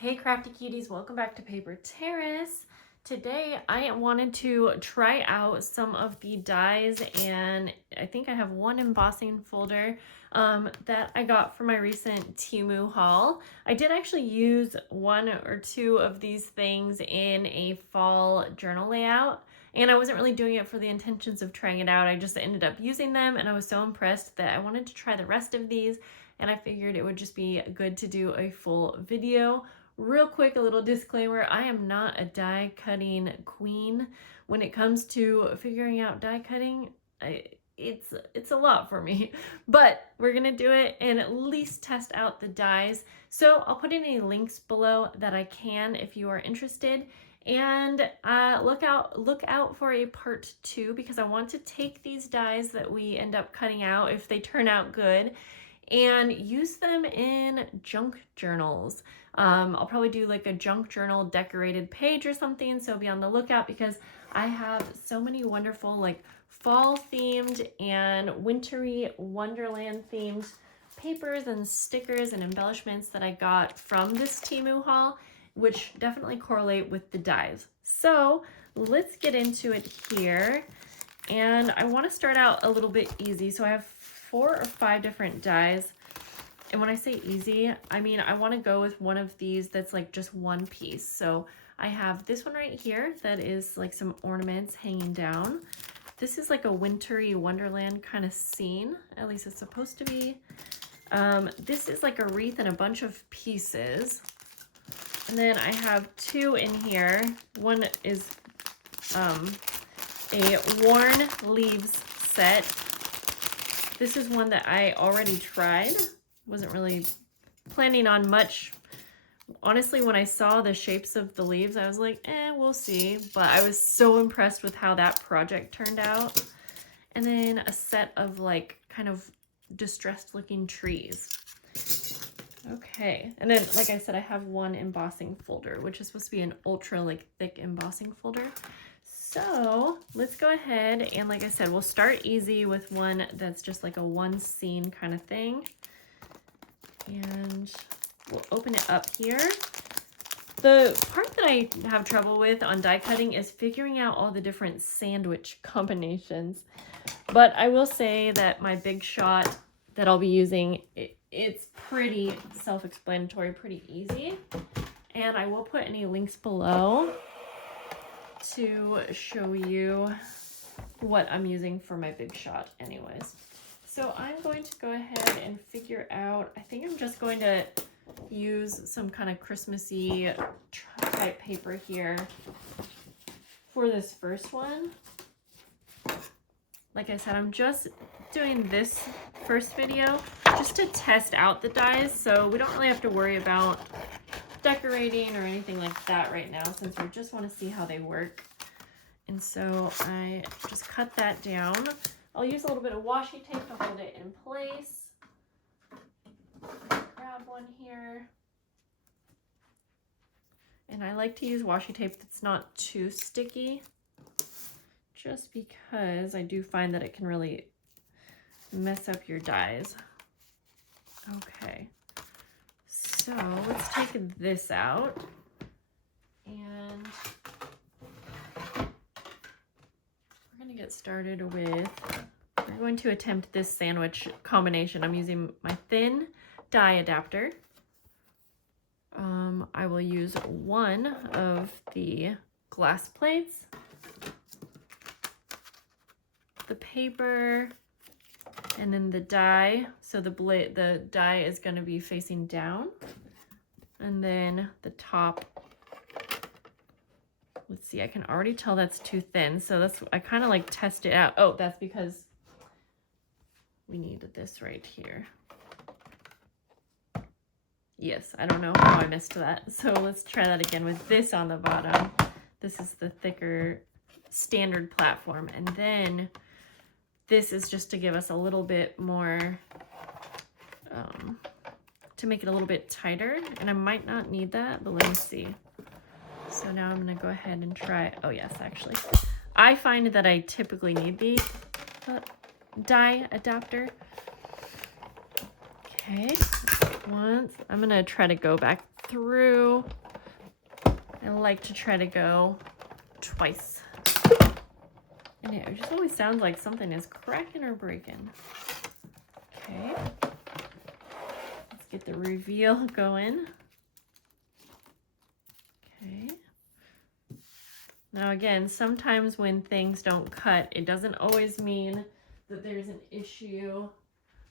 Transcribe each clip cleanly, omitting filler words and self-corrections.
Hey crafty cuties, welcome back to Paper Terrace. Today I wanted to try out some of the dies, and I think I have one embossing folder that I got from my recent Temu haul. I did actually use one or two of these things in a fall journal layout, and I wasn't really doing it for the intentions of trying it out. I just ended up using them and I was so impressed that I wanted to try the rest of these, and I figured it would just be good to do a full video. Real quick, a little disclaimer, I am not a die cutting queen. When it comes to figuring out die cutting, it's a lot for me, but we're gonna do it and at least test out the dies. So I'll put in any links below that I can if you are interested. And look out for a part 2, because I want to take these dies that we end up cutting out, if they turn out good, and use them in junk journals. I'll probably do like a junk journal decorated page or something, so be on the lookout, because I have so many wonderful like fall themed and wintry wonderland themed papers and stickers and embellishments that I got from this Temu haul, which definitely correlate with the dies. So let's get into it here. And I want to start out a little bit easy. So I have 4 or 5 different dies. And when I say easy, I mean I want to go with one of these that's like just one piece. So I have this one right here that is like some ornaments hanging down. This is like a wintry wonderland kind of scene, at least it's supposed to be. This is like a wreath and a bunch of pieces. And then I have 2 in here. One is a worn leaves set. This is one that I already tried. Wasn't really planning on much. Honestly, when I saw the shapes of the leaves, I was like, we'll see. But I was so impressed with how that project turned out. And then a set of like kind of distressed looking trees. Okay, and then like I said, I have one embossing folder, which is supposed to be an ultra like thick embossing folder. So let's go ahead and, like I said, we'll start easy with one that's just like a one scene kind of thing. And we'll open it up here. The part that I have trouble with on die cutting is figuring out all the different sandwich combinations. But I will say that my big shot that I'll be using, it's pretty self-explanatory, pretty easy. And I will put any links below to show you what I'm using for my big shot anyways. So I'm going to go ahead and figure out, I think I'm just going to use some kind of Christmassy type paper here for this first one. Like I said, I'm just doing this first video just to test out the dies, so we don't really have to worry about decorating or anything like that right now, since we just want to see how they work. And so I just cut that down. I'll use a little bit of washi tape to hold it in place. Grab one here. And I like to use washi tape that's not too sticky, just because I do find that it can really mess up your dies. Okay, so let's take this out, and we're going to get started with, we're going to attempt this sandwich combination. I'm using my thin die adapter. I will use one of the glass plates, the paper, and then the die. So the die is going to be facing down, and then the top. Let's see, I can already tell that's too thin, so that's, I kind of like test it out. Oh, that's because we needed this right here. Yes, I don't know how I missed that. So let's try that again with this on the bottom. This is the thicker standard platform, and then this is just to give us a little bit more, to make it a little bit tighter, and I might not need that, but let me see. So now I'm gonna go ahead and try, oh yes, actually. I find that I typically need the die adapter. Okay, once. I'm gonna try to go back through. I like to try to go twice. And it just always sounds like something is cracking or breaking. Okay. Let's get the reveal going. Okay. Now again, sometimes when things don't cut, it doesn't always mean that there's an issue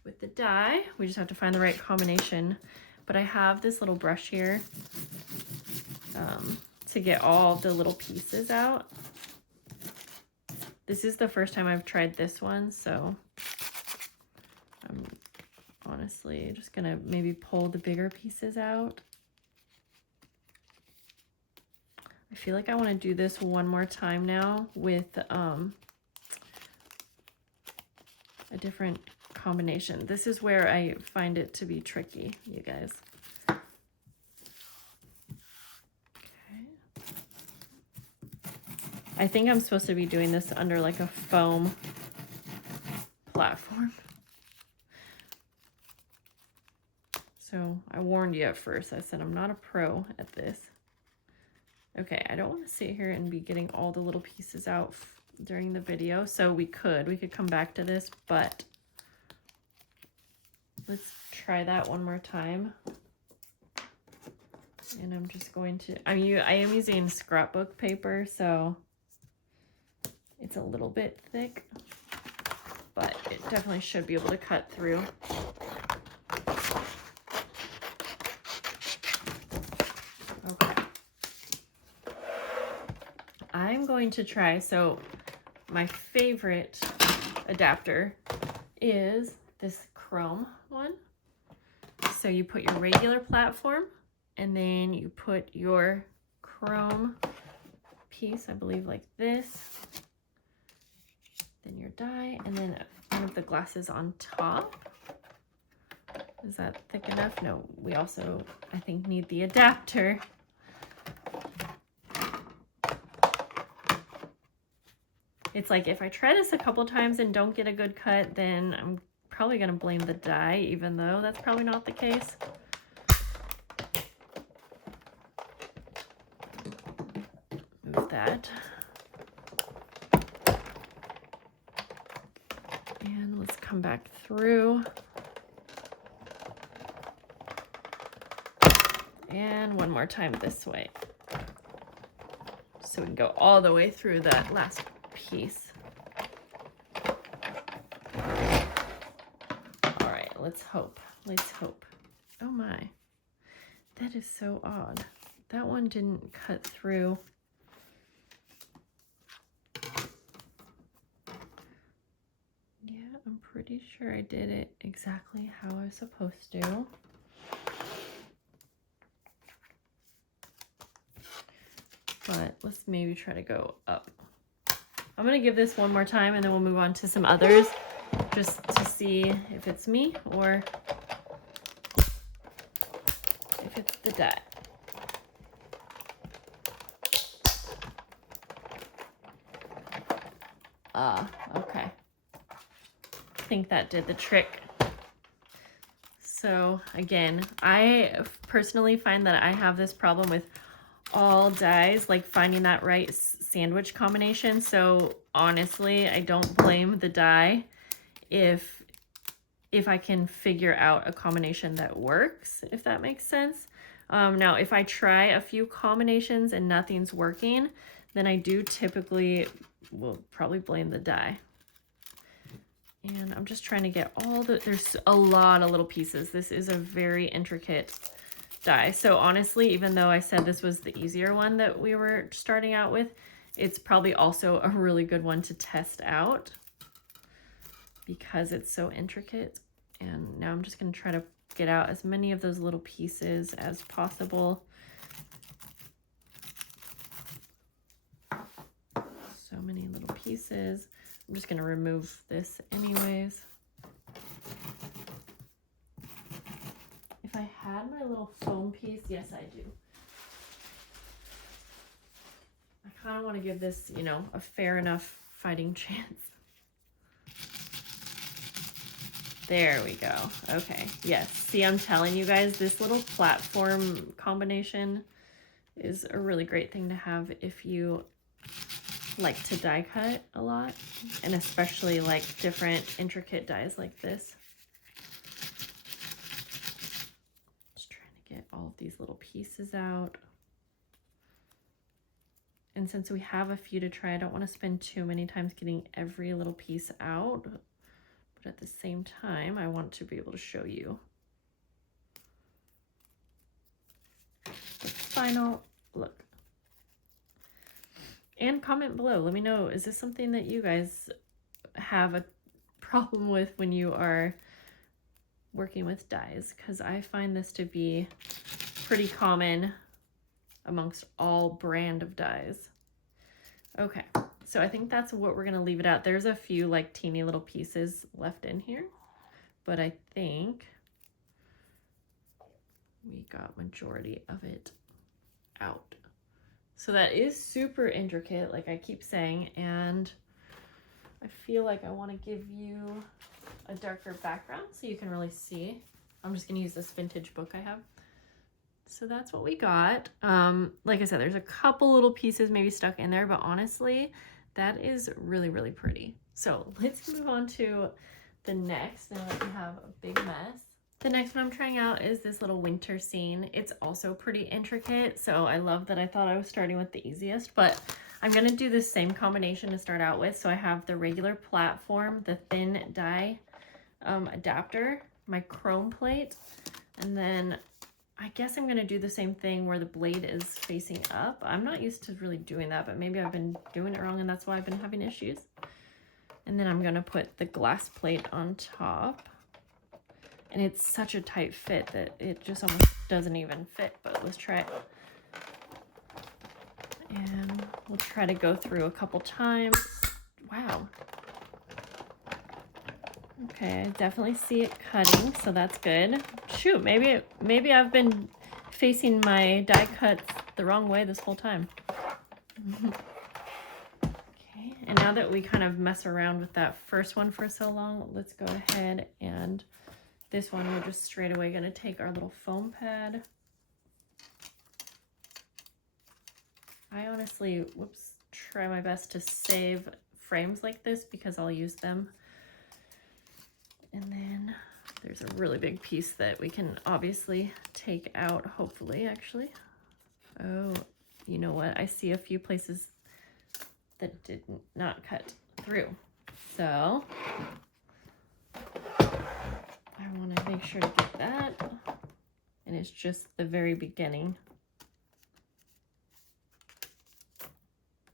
with the die. We just have to find the right combination. But I have this little brush here to get all the little pieces out. This is the first time I've tried this one, so I'm honestly just gonna maybe pull the bigger pieces out. I feel like I want to do this one more time now with a different combination. This is where I find it to be tricky, you guys. I think I'm supposed to be doing this under like a foam platform. So I warned you at first. I said I'm not a pro at this. Okay, I don't want to sit here and be getting all the little pieces out during the video. So we could come back to this, but let's try that one more time. And I'm just going to, I am using scrapbook paper, so it's a little bit thick, but it definitely should be able to cut through. Okay. I'm going to try, so my favorite adapter is this chrome one. So you put your regular platform and then you put your chrome piece, I believe like this, then your die, and then one of the glasses on top. Is that thick enough? No, we also, I think, need the adapter. It's like if I try this a couple times and don't get a good cut, then I'm probably gonna blame the die, even though that's probably not the case. Move that. And let's come back through. And one more time this way. So we can go all the way through that last piece. All right, let's hope. Let's hope. Oh my, that is so odd. That one didn't cut through. Yeah, I'm pretty sure I did it exactly how I was supposed to. But let's maybe try to go up. I'm gonna give this one more time and then we'll move on to some others just to see if it's me or if it's the die. Okay. I think that did the trick. So again, I personally find that I have this problem with all dies, like finding that right sandwich combination. So honestly, I don't blame the die if I can figure out a combination that works, if that makes sense. Now, if I try a few combinations and nothing's working, then I do typically will probably blame the die. And I'm just trying to get all the, there's a lot of little pieces. This is a very intricate die. So honestly, even though I said this was the easier one that we were starting out with, it's probably also a really good one to test out because it's so intricate. And now I'm just going to try to get out as many of those little pieces as possible. So many little pieces. I'm just going to remove this anyways. If I had my little foam piece, yes, I do. I kind of want to give this, you know, a fair enough fighting chance. There we go. Okay, yes. See, I'm telling you guys, this little platform combination is a really great thing to have if you like to die cut a lot, and especially like different intricate dies like this. Just trying to get all of these little pieces out. And since we have a few to try, I don't want to spend too many times getting every little piece out. But at the same time, I want to be able to show you the final look. And comment below. Let me know, is this something that you guys have a problem with when you are working with dies? Because I find this to be pretty common amongst all brand of dies. Okay, so I think that's what we're gonna leave it at. There's a few like teeny little pieces left in here, but I think we got majority of it out. So that is super intricate, like I keep saying, and I feel like I want to give you a darker background so you can really see. I'm just gonna use this vintage book I have. So that's what we got. Like I said, there's a couple little pieces maybe stuck in there, but honestly, that is really, really pretty. So let's move on to the next now that we have a big mess. The next one I'm trying out is this little winter scene. It's also pretty intricate, so I love that I thought I was starting with the easiest, but I'm gonna do the same combination to start out with. So I have the regular platform, the thin die adapter, my chrome plate, and then I guess I'm going to do the same thing where the blade is facing up. I'm not used to really doing that, but maybe I've been doing it wrong and that's why I've been having issues. And then I'm going to put the glass plate on top. And it's such a tight fit that it just almost doesn't even fit, but let's try it. And we'll try to go through a couple times. Wow. Okay, I definitely see it cutting, so that's good. Shoot, maybe I've been facing my die cuts the wrong way this whole time. Okay, and now that we kind of mess around with that first one for so long, let's go ahead and this one we're just straight away going to take our little foam pad. I honestly, try my best to save frames like this because I'll use them. And then there's a really big piece that we can obviously take out, hopefully, actually. Oh, you know what? I see a few places that did not cut through. So I want to make sure to get that. And it's just the very beginning.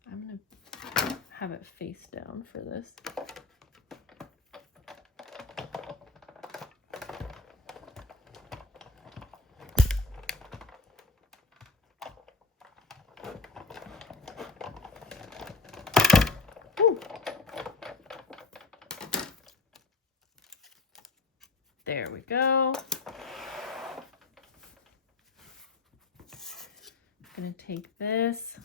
I'm going to have it face down for this. There we go. I'm gonna take this,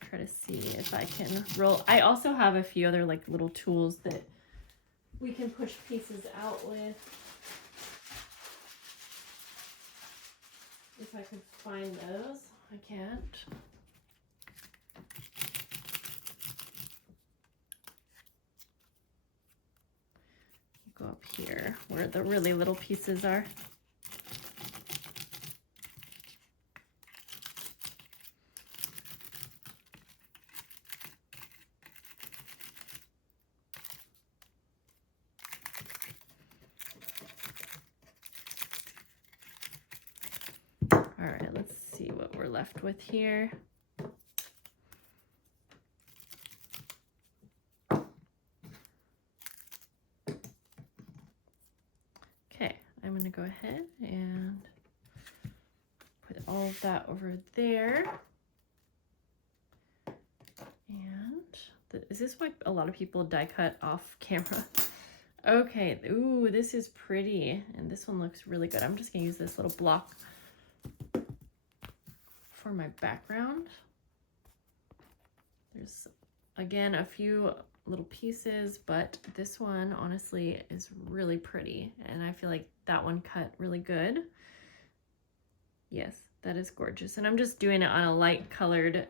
try to see if I can roll. I also have a few other like little tools that we can push pieces out with. If I could find those, I can't. Go up here where the really little pieces are. All right, let's see what we're left with here. I'm going to go ahead and put all of that over there. And is this why a lot of people die cut off camera? Okay, ooh, this is pretty. And this one looks really good. I'm just going to use this little block for my background. There's, again, a few little pieces, but this one honestly is really pretty, and I feel like that one cut really good. Yes, that is gorgeous. And I'm just doing it on a light colored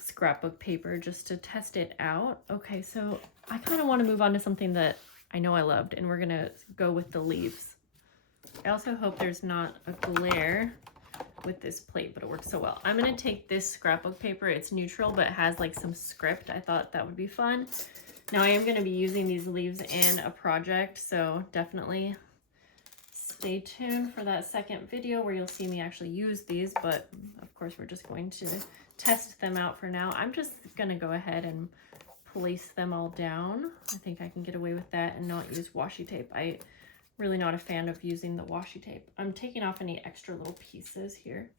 scrapbook paper just to test it out. Okay, so I kind of want to move on to something that I know I loved, and we're gonna go with the leaves. I also hope there's not a glare with this plate, but it works so well. I'm gonna take this scrapbook paper. It's neutral, but it has like some script. I thought that would be fun. Now I am gonna be using these leaves in a project, so definitely stay tuned for that second video where you'll see me actually use these, but of course we're just going to test them out for now. I'm just gonna go ahead and place them all down. I think I can get away with that and not use washi tape. I'm really not a fan of using the washi tape. I'm taking off any extra little pieces here.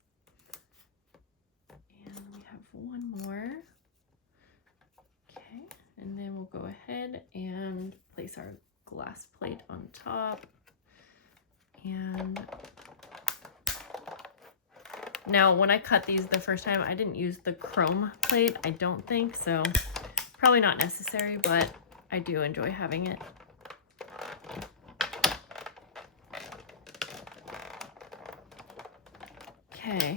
And we have one more. Okay, and then we'll go ahead and place our glass plate on top. And now when I cut these the first time, I didn't use the chrome plate, I don't think, so probably not necessary, but I do enjoy having it. Okay,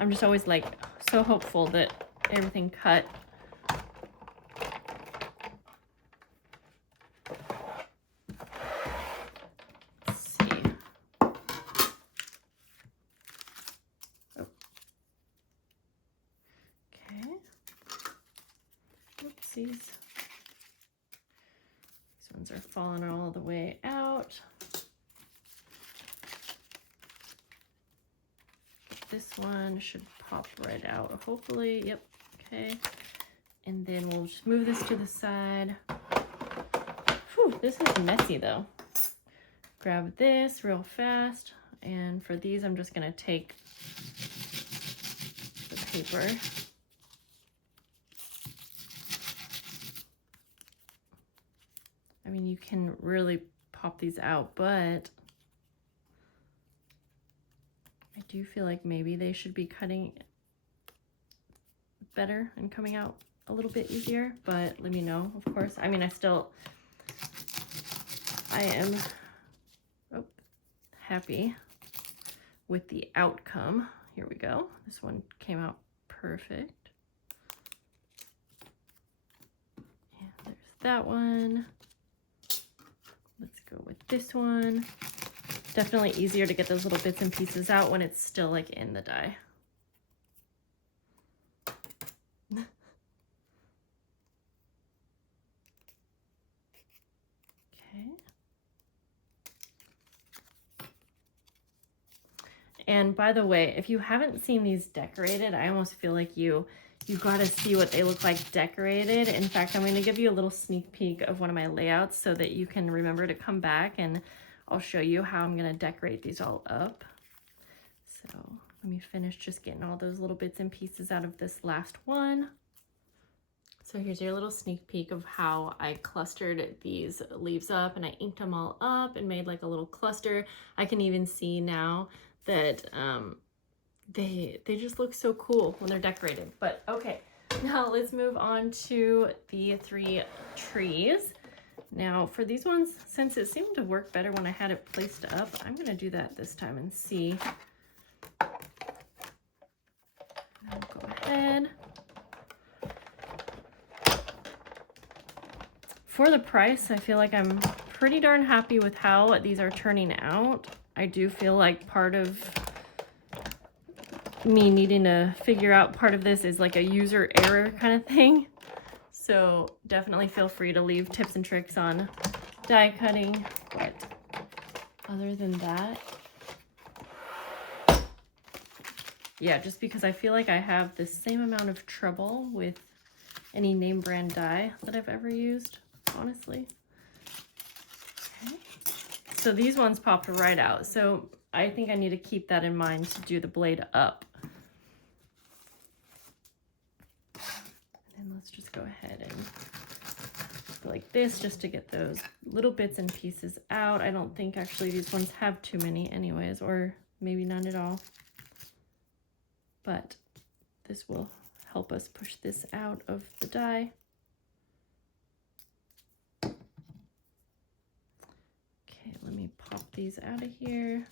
I'm just always like so hopeful that everything cut. These ones are falling all the way out. This one should pop right out, hopefully. Yep, okay. And then we'll just move this to the side. Whew, this is messy though. Grab this real fast. And for these, I'm just gonna take the paper. I mean, you can really pop these out, but I do feel like maybe they should be cutting better and coming out a little bit easier, but let me know, of course. I mean, I am happy with the outcome. Here we go. This one came out perfect. And there's that one. Let's go with this one. Definitely easier to get those little bits and pieces out when it's still like in the die. Okay. And by the way, if you haven't seen these decorated, I almost feel like you got to see what they look like decorated. In fact, I'm going to give you a little sneak peek of one of my layouts so that you can remember to come back, and I'll show you how I'm going to decorate these all up. So let me finish just getting all those little bits and pieces out of this last one. So here's your little sneak peek of how I clustered these leaves up, and I inked them all up and made like a little cluster. I can even see now that they just look so cool when they're decorated. But okay, now let's move on to the 3 trees. Now for these ones, since it seemed to work better when I had it placed up, I'm gonna do that this time and see. I'll go ahead. For the price, I feel like I'm pretty darn happy with how these are turning out. I do feel like part of me needing to figure out part of this is like a user error kind of thing. So definitely feel free to leave tips and tricks on die cutting. But other than that, yeah, just because I feel like I have the same amount of trouble with any name brand die that I've ever used, honestly. Okay. So these ones popped right out. So I think I need to keep that in mind to do the blade up. And let's just go ahead and go like this just to get those little bits and pieces out. I don't think actually these ones have too many anyways, or maybe none at all. But this will help us push this out of the die. Okay, let me pop these out of here.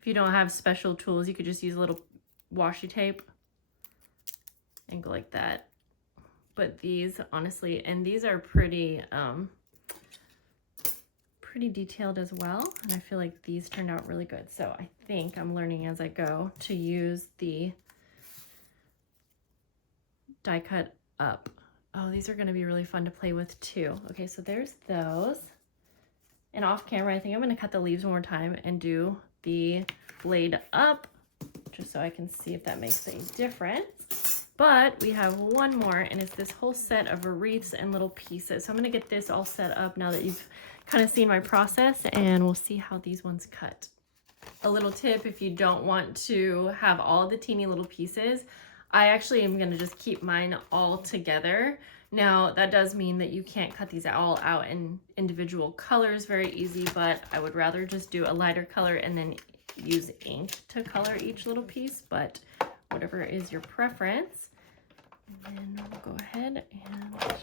If you don't have special tools, you could just use a little washi tape and go like that. But these, honestly, and these are pretty pretty detailed as well, and I feel like these turned out really good. So I think I'm learning as I go to use the die cut up. Oh, these are going to be really fun to play with too. Okay, so there's those. And off camera, I think I'm going to cut the leaves one more time and do the blade up, just so I can see if that makes a difference. But we have one more, and it's this whole set of wreaths and little pieces. So I'm going to get this all set up now that you've kind of seen my process, and we'll see how these ones cut. A little tip, if you don't want to have all the teeny little pieces, I actually am going to just keep mine all together. Now, that does mean that you can't cut these all out in individual colors very easy, but I would rather just do a lighter color and then use ink to color each little piece, but whatever is your preference. And then we'll go ahead and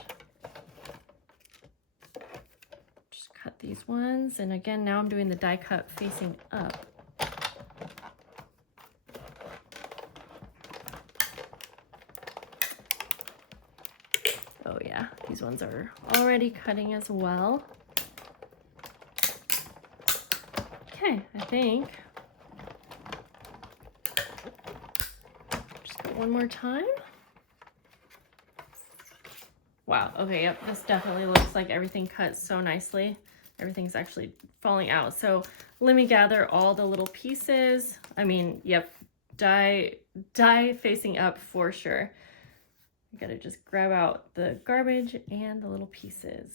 just cut these ones. And again, now I'm doing the die cut facing up. Oh yeah, these ones are already cutting as well. Okay, I think just go one more time. Wow, okay, yep, this definitely looks like everything cuts so nicely. Everything's actually falling out. So let me gather all the little pieces. I mean, yep, die facing up for sure. I gotta just grab out the garbage and the little pieces.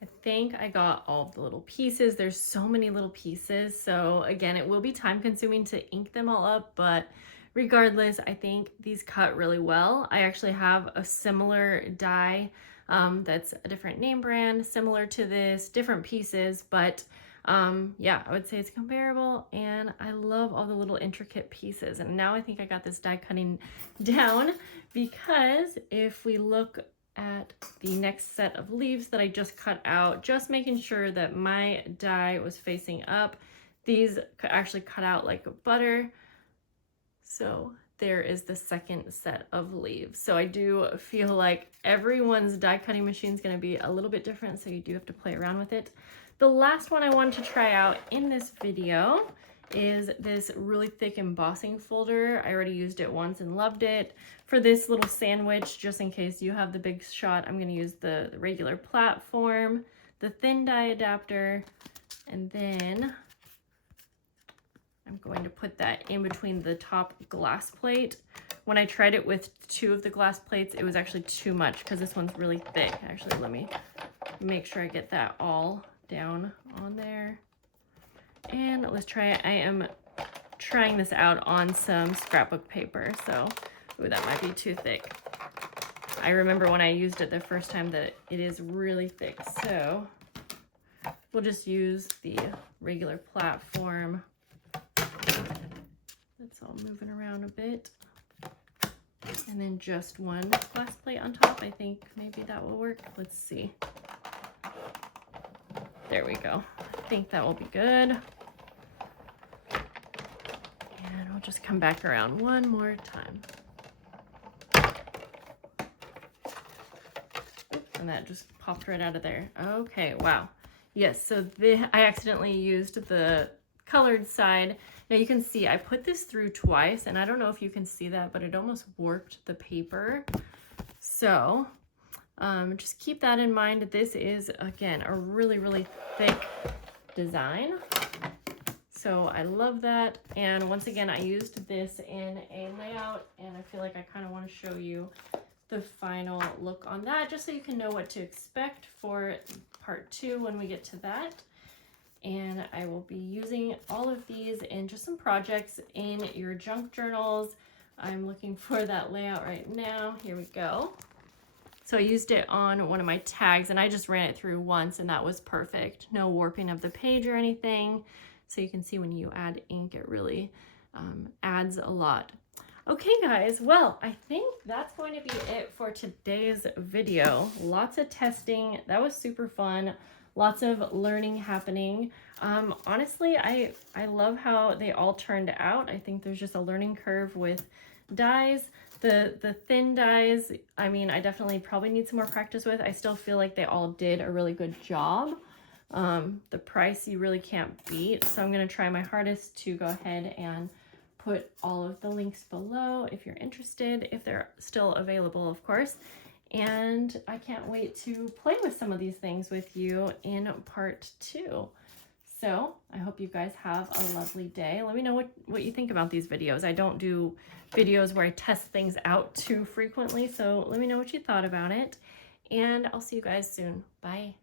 I think I got all of the little pieces. There's so many little pieces. So again, it will be time consuming to ink them all up, but regardless, I think these cut really well. I actually have a similar die that's a different name brand, similar to this, different pieces, but yeah, I would say it's comparable, and I love all the little intricate pieces. And now I think I got this die cutting down, because if we look at the next set of leaves that I just cut out, just making sure that my die was facing up, these actually cut out like butter. So there is the second set of leaves. So I do feel like everyone's die cutting machine is going to be a little bit different, so you do have to play around with it. The last one I wanted to try out in this video is this really thick embossing folder. I already used it once and loved it. For this little sandwich, just in case you have the big shot, I'm going to use the regular platform, the thin die adapter, and then I'm going to put that in between the top glass plate. When I tried it with two of the glass plates, it was actually too much because this one's really thick. Actually, let me make sure I get that all down on there. And let's try it. I am trying this out on some scrapbook paper, so ooh, that might be too thick. I remember when I used it the first time that it is really thick, so we'll just use the regular platform. It's all moving around a bit. And then just one glass plate on top. I think maybe that will work. Let's see. There we go. I think that will be good. And I'll just come back around one more time. And that just popped right out of there. Okay, wow. Yes, so I accidentally used the colored side. Now you can see I put this through twice, and I don't know if you can see that, but it almost warped the paper. So just keep that in mind. This is, again, a really, really thick design. So I love that. And once again, I used this in a layout, and I feel like I kind of want to show you the final look on that, just so you can know what to expect for part 2 when we get to that. And I will be using all of these in just some projects in your junk journals. I'm looking for that layout right now. Here we go. So I used it on one of my tags, and I just ran it through once, and that was perfect. No warping of the page or anything. So you can see when you add ink, it really adds a lot. Okay guys, well, I think that's going to be it for today's video. Lots of testing. That was super fun. Lots of learning happening. Honestly, I love how they all turned out. I think there's just a learning curve with dies. The thin dies, I mean, I definitely probably need some more practice with. I still feel like they all did a really good job. The price you really can't beat. So I'm going to try my hardest to go ahead and put all of the links below if you're interested, if they're still available, of course. And I can't wait to play with some of these things with you in part 2. So I hope you guys have a lovely day. Let me know what you think about these videos. I don't do videos where I test things out too frequently, so let me know what you thought about it. And I'll see you guys soon. Bye.